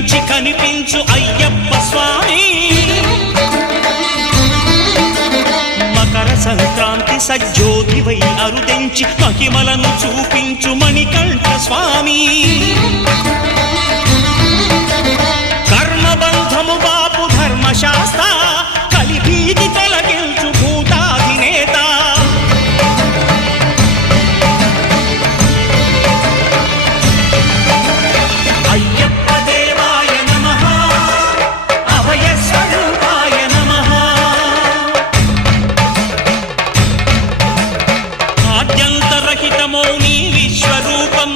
కనిపించి కనిపించు అయ్యప్ప స్వామి మకర సంక్రాంతి సజ్జోతివై అరుదెంచి మహిమలను చూపించు మణికంఠ స్వామి కర్మబంధము బాపు ధర్మశాస్త్ర కలిభీతి తొలగించు భూతాధినేత అయ్యప్ప దేవాయ నమః అభయ స్వరూపాయ నమః ఆద్యంతరహితమౌ నీ విశ్వరూపం